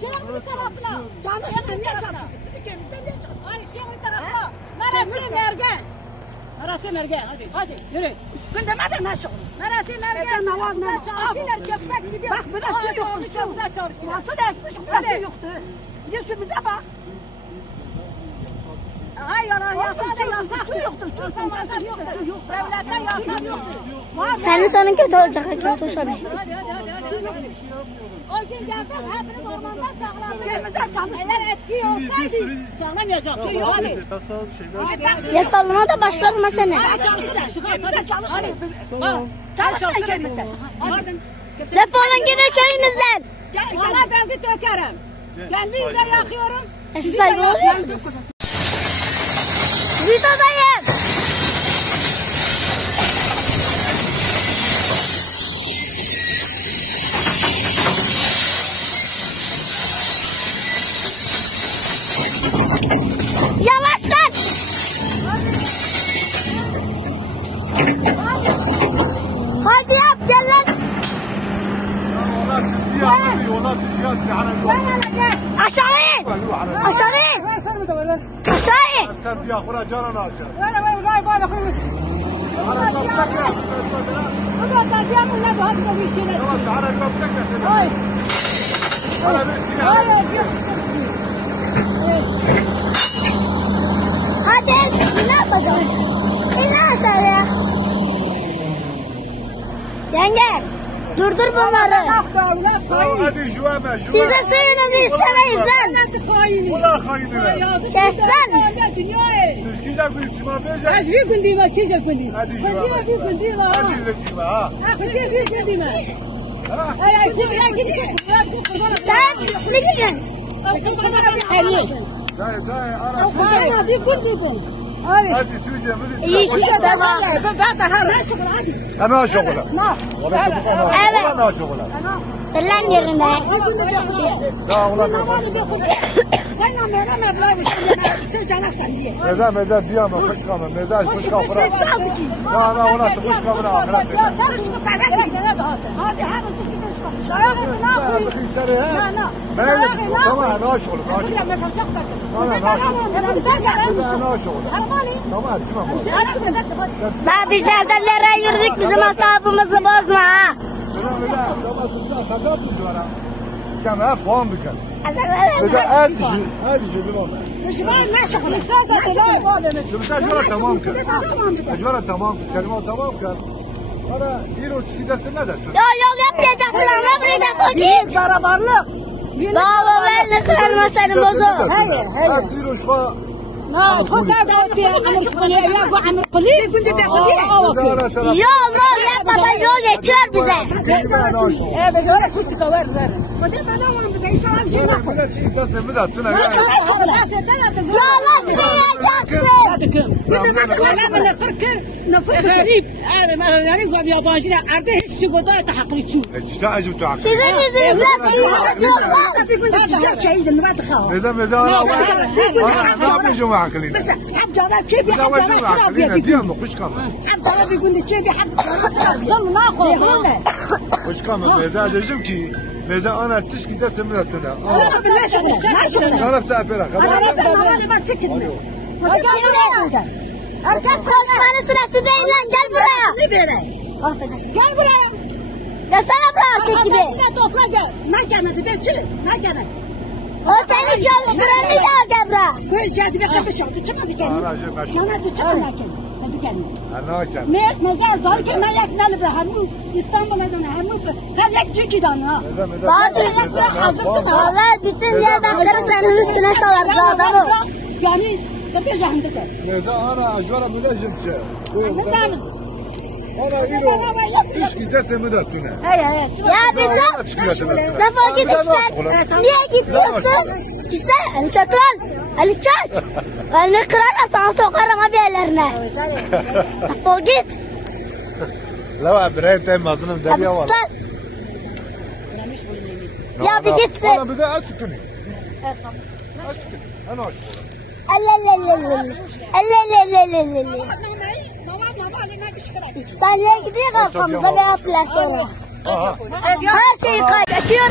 Şeyh'in bir tarafına. Çalışma niye çalıştın? Bizim köyümüzde niye çalıştın? Hayır Şeyh'in bir tarafına. Merasim ergen. Merasim ergen hadi yürü. Gündeme de ne şoğlu? Merasim ergen. Çalışırlar köpek gibi. Bak bir de su yoktu. Su da etmiş bir de su yoktu. Bir de su bize bak. Hayır yasada yasak. Su yoktu. Su yoktu. Devletten yasak yoktu. Senin sonun kötü olacak Keltoş abi. Hadi. O gün gelsem hepiniz ormanda sağlam. Köyümüzde çalışın. Eğer etki olsaydı sağlamayacak. Ya sallama da başlarım seni. Köyümüzde çalışın. Çalışmayın köyümüzde. Defolun gidin köyümüzden. Bana benzin dökerim. Kendi yüzden yakıyorum. Siz saygı oluyorsunuz. Videodayım. Yavaşlar. Hadi yap gel lan. Aşağı in. Aşağı in. Aşağı in. Hadi ne yapacağız? İn aşağıya. Yenge durdur bunları. Size suyunuzu istemeyiz lan. Kes lan. Sen pisliksin. هذه سوجة أنا شغلة أنا شغلة Lan yerine. لا والله مزاج ديما خش كامل مزاج خش كامل لا لا ولا تخش كامل آخرات تمام أنا شغلة Daha biz nerelere yürüdük bizim asabımızı bozma ha. كم فهم بكم إذا هذه جبلهم أجبرها تمام كان أجبرها تمام كلمات تمام كان أنا يلو تشيد السنة Yol yapmayacaksın ama buraya defol git. Daha babayla kırılma senin bozu. يلو شخا Yol yapmadan yol geçiyor bize. Sizin yüzünüzden suyumuz ماذا أنا تشكي دسم من الدنيا أنا بتعبرك Erkek konuşmanın sırası değil lan gel buraya. Gel buraya. Desene buraya erkek gibi. O seni çalıştıran değil gel buraya. Vallahi bütün yerdekleri senin üstüne salarız adamı. ماذا أنا أجبر ملاجم أنا تشكي دسم من الدنيا Ya bizim defol git işte. Niye gitmiyorsun? İşte Ali Çatal. Ali Çat. Elini kırarla sana sokarım abi ellerine. Defol git. لا بريت مظلوم دنيا والله Ya bir gitsin. أنا بدي أسكني أنا أشكر Sen niye gidiyor arkamıza ve yapılar sonra? Her şeyi kaybediyor.